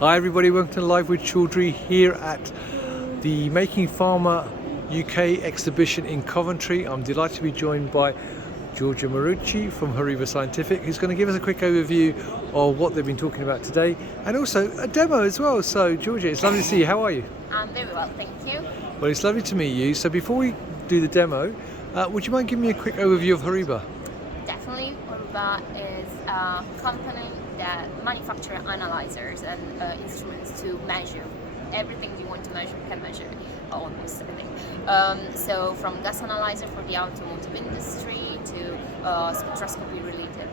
Hi everybody, welcome to Live with Giorgia here at the Making Pharma UK exhibition in Coventry. I'm delighted to be joined by Giorgia Marucci from Horiba Scientific, who's going to give us a quick overview of what they've been talking about today and also a demo as well. So Giorgia, it's lovely to see you. How are you? I'm very well, thank you. Well, it's lovely to meet you. So before we do the demo, would you mind giving me a quick overview of Horiba? Definitely, Horiba is a company that manufactures analyzers and instruments to measure everything you want to measure, can measure almost everything. So from gas analyzer for the automotive industry to spectroscopy related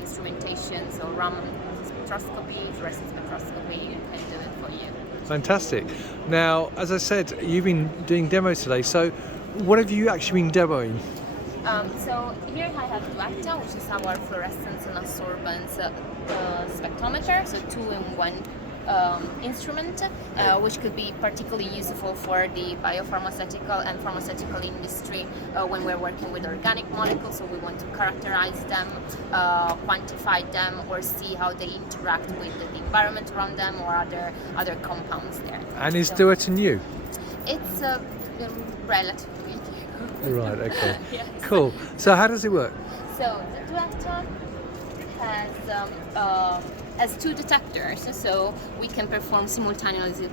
instrumentation, so Raman spectroscopy, fluorescence spectroscopy, we can do it for you. Fantastic. Now, as I said, you've been doing demos today, so what have you actually been demoing? So here I have Duetta, which is our fluorescence and absorbance spectrometer, so two-in-one instrument, which could be particularly useful for the biopharmaceutical and pharmaceutical industry when we're working with organic molecules, so we want to characterize them, quantify them, or see how they interact with the environment around them or other compounds there. And is Duetta new? It's relatively new. Right, okay. Yes. Cool. So how does it work? So the Duetta has two detectors, so we can perform simultaneously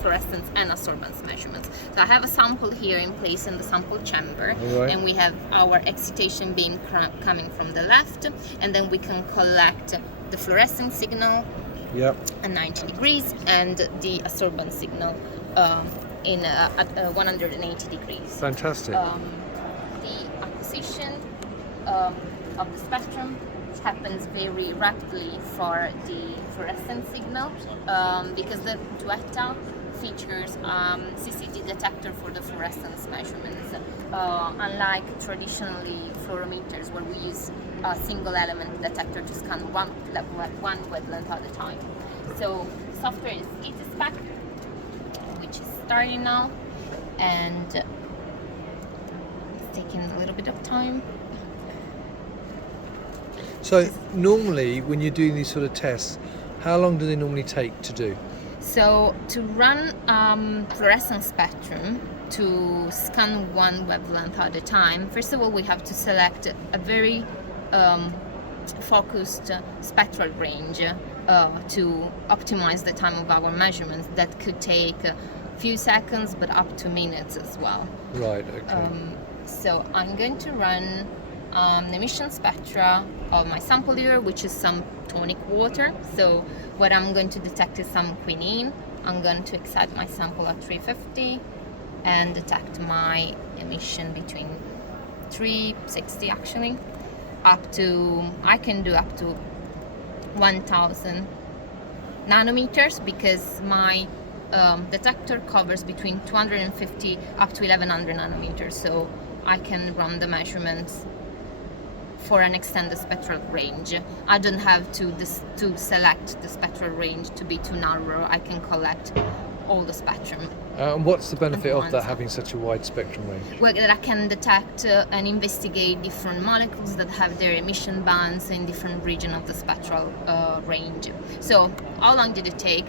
fluorescence and absorbance measurements. So I have a sample here in place in the sample chamber, Right. and we have our excitation beam coming from the left, and then we can collect the fluorescent signal Yep. at 90 degrees and the absorbance signal at 180 degrees. Fantastic. The acquisition of the spectrum happens very rapidly for the fluorescent signal because the Duetta features CCD detector for the fluorescence measurements, unlike traditionally fluorometers where we use a single element detector to scan one wavelength at a time. So software is EasySpec, which is starting now, and it's taking a little bit of time. So normally when you're doing these sort of tests, how long do they normally take to do? So to run fluorescence spectrum to scan one wavelength at a time, first of all we have to select a very focused spectral range to optimize the time of our measurements. That could take a few seconds but up to minutes as well. Right, okay. So I'm going to run the emission spectra of my sample here, which is some tonic water. So what I'm going to detect is some quinine. I'm going to excite my sample at 350 and detect my emission between 360 actually, I can do up to 1000 nanometers because my detector covers between 250 up to 1100 nanometers, so I can run the measurements for an extended spectral range. I don't have to select the spectral range to be too narrow. I can collect all the spectrum. And what's the benefit of that, once. having such a wide spectrum range? Well, that I can detect and investigate different molecules that have their emission bands in different region of the spectral range. So how long did it take?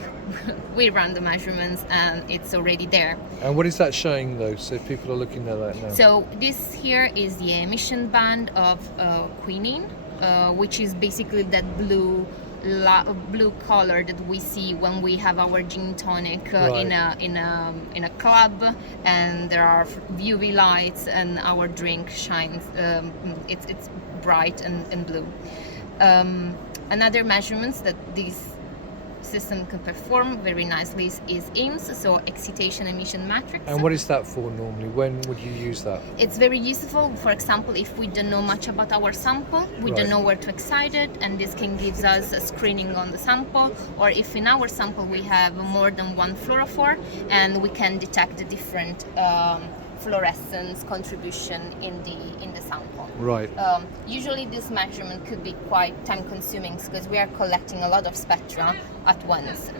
We ran the measurements and it's already there. And what is that showing though, so if people are looking at that now? So this here is the emission band of quinine, which is basically that blue color that we see when we have our gin tonic Right. in a club, and there are UV lights and our drink shines. It's bright and blue. Another measurements that this system can perform very nicely is IMS, so excitation emission matrix. And what is that for normally? When would you use that? It's very useful, for example, if we don't know much about our sample, we Right. don't know where to excite it, and this can give us a screening on the sample, or if in our sample we have more than one fluorophore, and we can detect the different fluorescence contribution in the sample. Right. Usually this measurement could be quite time consuming because we are collecting a lot of spectra at once.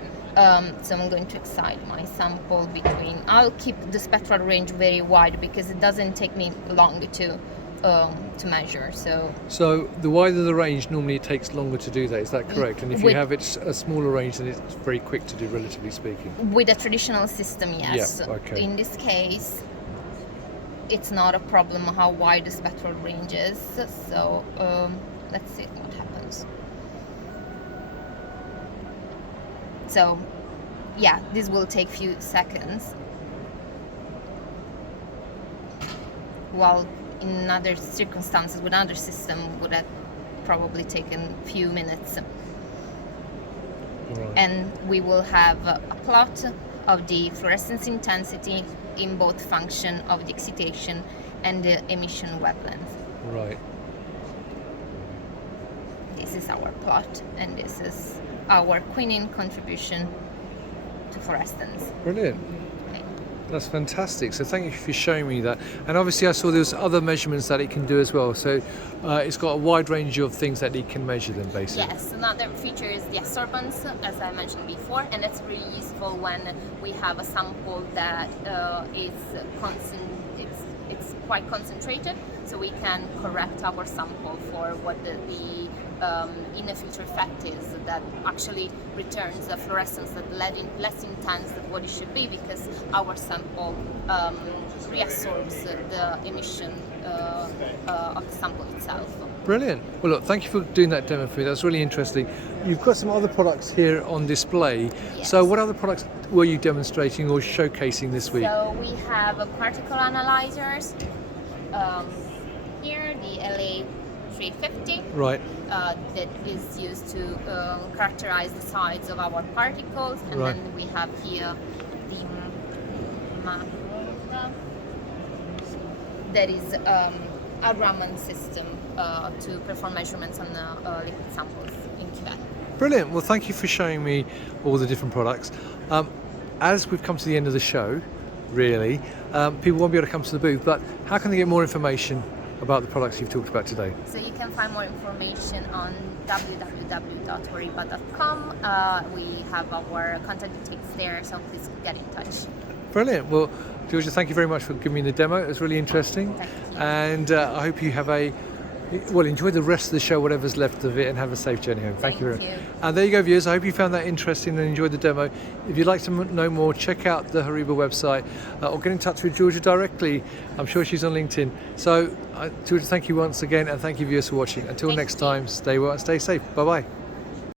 So I'm going to excite my sample between, I'll keep the spectral range very wide because it doesn't take me long to to measure. So the wider the range, normally it takes longer to do that. Is that correct? And if you have a smaller range, then it's very quick to do, relatively speaking. With a traditional system, yes. Yeah, okay. In this case, it's not a problem how wide the spectral range is. So let's see what happens. So yeah, this will take few seconds. While in other circumstances with another system would have probably taken few minutes. Right. And we will have a plot of the fluorescence intensity in both function of the excitation and the emission wavelength. Right. This is our plot, and this is our quinine contribution to fluorescence. Brilliant. Okay. That's fantastic. So thank you for showing me that. And obviously I saw there's other measurements that it can do as well. So it's got a wide range of things that it can measure then, basically. Yes, another feature is the absorbance, as I mentioned before, and it's really useful when we have a sample that is it's quite concentrated, so we can correct our sample for what the inner filter effect is, that actually returns a fluorescence that less intense than what it should be, because our sample reabsorbs the emission of the sample itself. Brilliant. Well, look, thank you for doing that demo for me. That's really interesting. You've got some other products here on display. Yes. So what other products were you demonstrating or showcasing this week? So we have particle analyzers. Here, the LA350. Right. That is used to characterize the size of our particles, and Right. then we have here the Marucci. That is a Raman system to perform measurements on the liquid samples in cuvette. Brilliant. Well, thank you for showing me all the different products. As we've come to the end of the show, really, people won't be able to come to the booth, but how can they get more information about the products you've talked about today? So you can find more information on www.horiba.com. We have our contact details there, so please get in touch. Brilliant. Well, Giorgia, thank you very much for giving me the demo. It was really interesting. Thank you. And I hope you have enjoy the rest of the show, whatever's left of it, and have a safe journey home. Thank you very much. And there you go, viewers. I hope you found that interesting and enjoyed the demo. If you'd like to know more, check out the Horiba website or get in touch with Giorgia directly. I'm sure she's on LinkedIn. So, Giorgia, thank you once again, and thank you, viewers, for watching. Until next time, stay well and stay safe. Bye-bye.